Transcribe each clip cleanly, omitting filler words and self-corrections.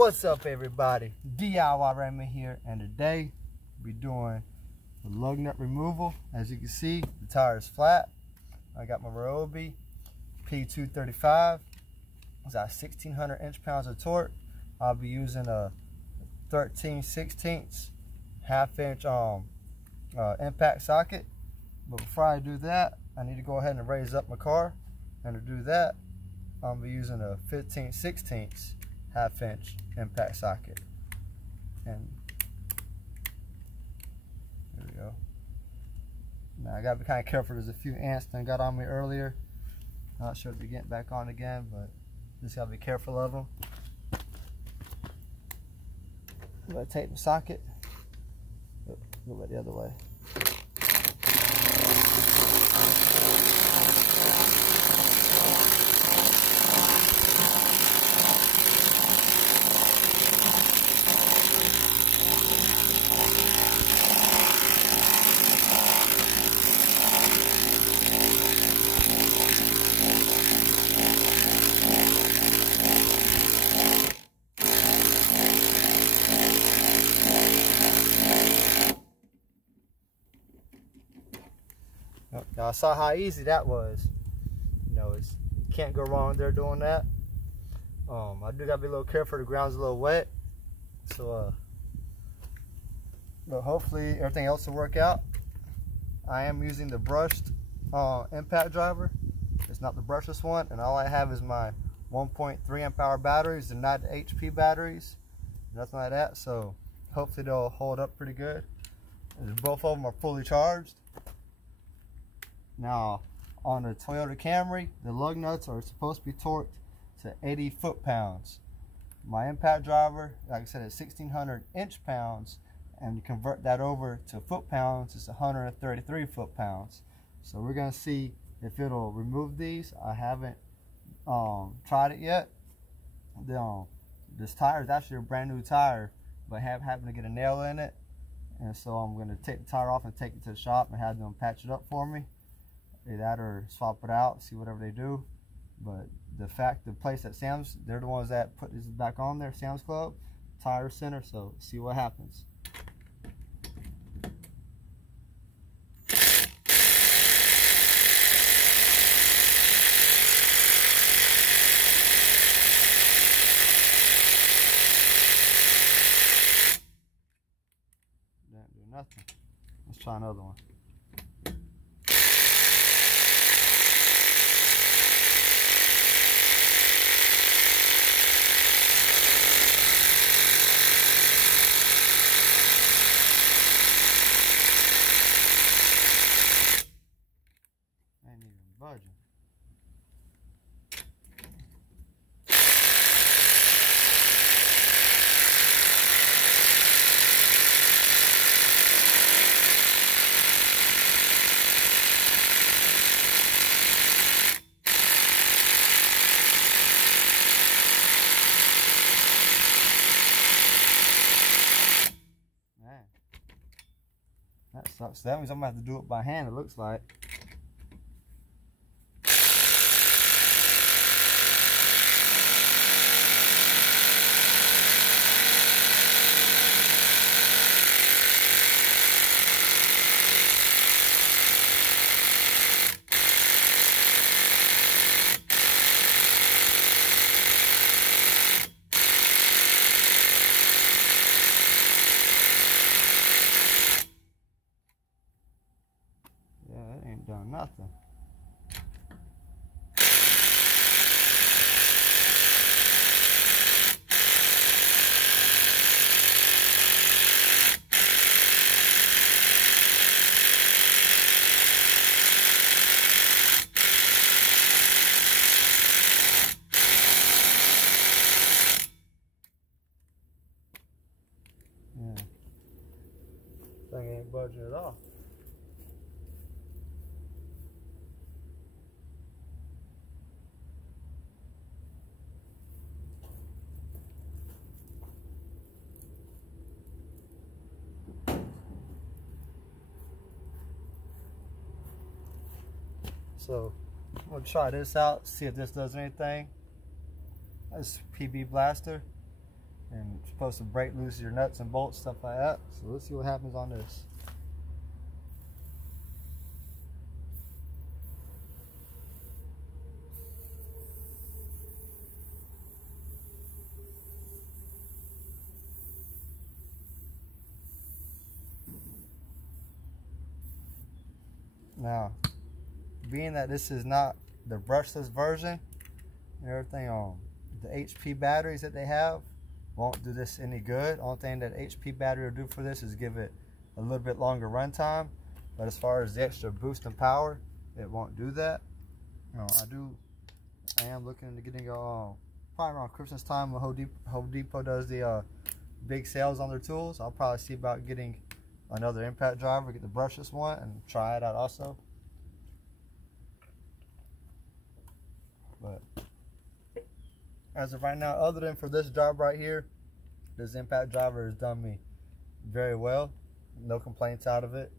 What's up, everybody? DIY Raymond here, and today we're doing the lug nut removal. As you can see, the tire is flat. I got my RYOBI P235. It's got 1,600 inch-pounds of torque. I'll be using a 13/16 half-inch impact socket. But before I do that, I need to go ahead and raise up my car. And to do that, I'll be using a 15/16 half-inch impact socket. And there we go. Now I gotta be kind of careful. There's a few ants that got on me earlier. Not sure if they're getting back on again, but just gotta be careful of them. I'm gonna take the socket. Go the other way. Now I saw how easy that was. You know, you can't go wrong there doing that. I do gotta be a little careful. The ground's a little wet, so but hopefully everything else will work out. I am using the brushed impact driver. It's not the brushless one, and all I have is my 1.3 amp hour batteries and not HP batteries, nothing like that. So hopefully they'll hold up pretty good. And both of them are fully charged. Now, on the Toyota Camry, the lug nuts are supposed to be torqued to 80 foot-pounds. My impact driver, like I said, is 1,600 inch-pounds, and you convert that over to foot-pounds, it's 133 foot-pounds. So we're going to see if it'll remove these. I haven't tried it yet. This tire is actually a brand new tire, but I happened to get a nail in it, and so I'm going to take the tire off and take it to the shop and have them patch it up for me. Either that or swap it out, see whatever they do. But the place at Sam's, they're the ones that put this back on there, Sam's Club, Tire Center, so see what happens. Didn't do nothing. Let's try another one. Budging. Man, that sucks. That means I'm gonna have to do it by hand, it looks like. Ain't done nothing. Yeah. Thing ain't budging at all. So I'm gonna try this out, see if this does anything. That's PB Blaster. and it's supposed to break loose your nuts and bolts, stuff like that. So let's see what happens on this. Now, being that this is not the brushless version, everything on the HP batteries that they have won't do this any good. Only thing that HP battery will do for this is give it a little bit longer run time, but as far as the extra boost in power, it won't do that. I am looking into getting probably around Christmas time when Home Depot does the big sales on their tools. I'll probably see about getting another impact driver, get the brushless one, and try it out also. But as of right now, other than for this job right here, this impact driver has done me very well. No complaints out of it.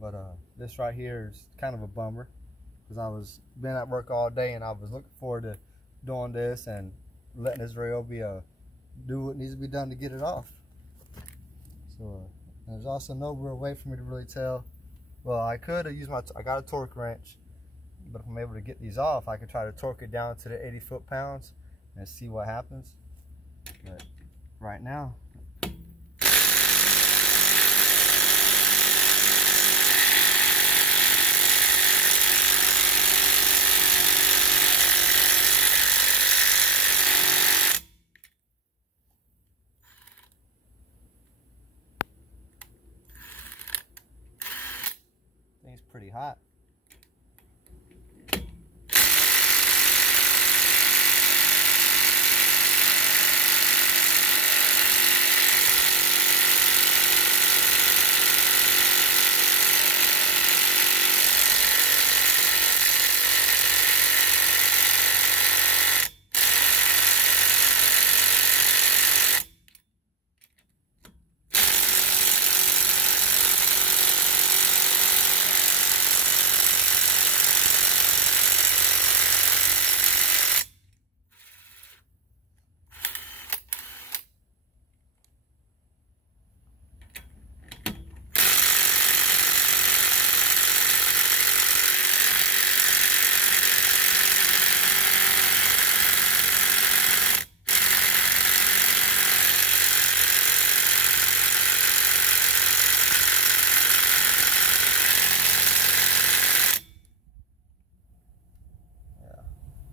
But this right here is kind of a bummer, because I was been at work all day and I was looking forward to doing this and letting this RYOBI do what needs to be done to get it off. So there's also no real way for me to really tell. Well, I could have used I got a torque wrench, but if I'm able to get these off, I could try to torque it down to the 80 foot-pounds and see what happens. But right now, thing's pretty hot.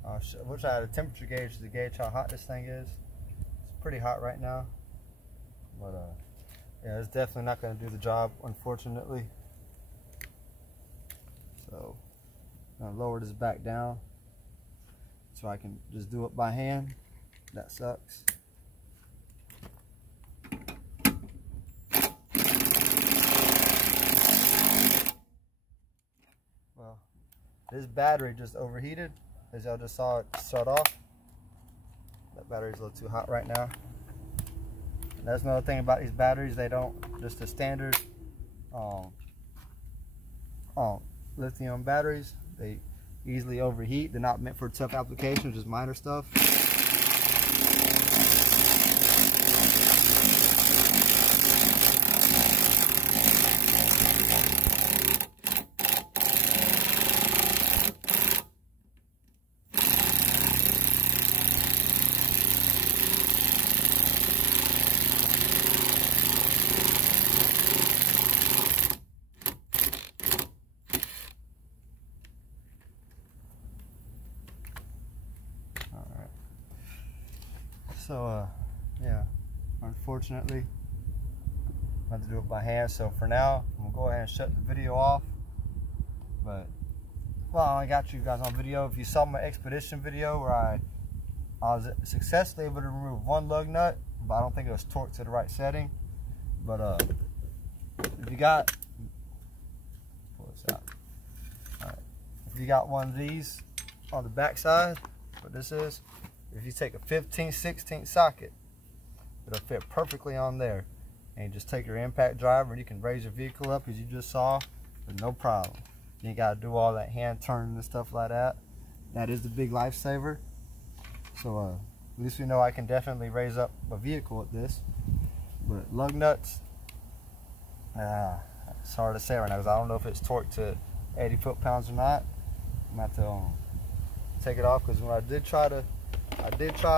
I wish I had a temperature gauge to gauge how hot this thing is. It's pretty hot right now, but yeah, it's definitely not going to do the job, unfortunately. So I'm gonna lower this back down so I can just do it by hand. That sucks. Well, this battery just overheated. As y'all just saw it shut off. That battery's a little too hot right now. And that's another thing about these batteries. They don't, just the standard lithium batteries, they easily overheat. They're not meant for tough applications, just minor stuff. So yeah, unfortunately I have to do it by hand. So for now, I'm gonna go ahead and shut the video off. But well, I got you guys on video. If you saw my expedition video where I was successfully able to remove one lug nut, but I don't think it was torqued to the right setting. But if you got, pull this out. All right. If you got one of these on the back side, what this is, if you take a 15/16 socket, it'll fit perfectly on there. And you just take your impact driver and you can raise your vehicle up, as you just saw, with no problem. You ain't got to do all that hand turning and stuff like that. That is the big lifesaver. So At least we know I can definitely raise up a vehicle with this. But lug nuts, it's hard to say right now because I don't know if it's torqued to 80 foot-pounds or not. I'm going to have to take it off, because when I did try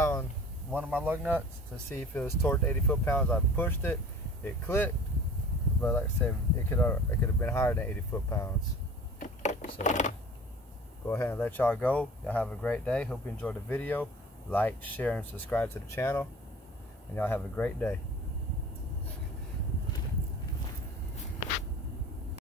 on one of my lug nuts to see if it was torqued to 80 foot-pounds. I pushed it, it clicked, but like I said, it could have been higher than 80 foot-pounds. So go ahead and let y'all go. Y'all have a great day. Hope you enjoyed the video. Like, share, and subscribe to the channel. And y'all have a great day.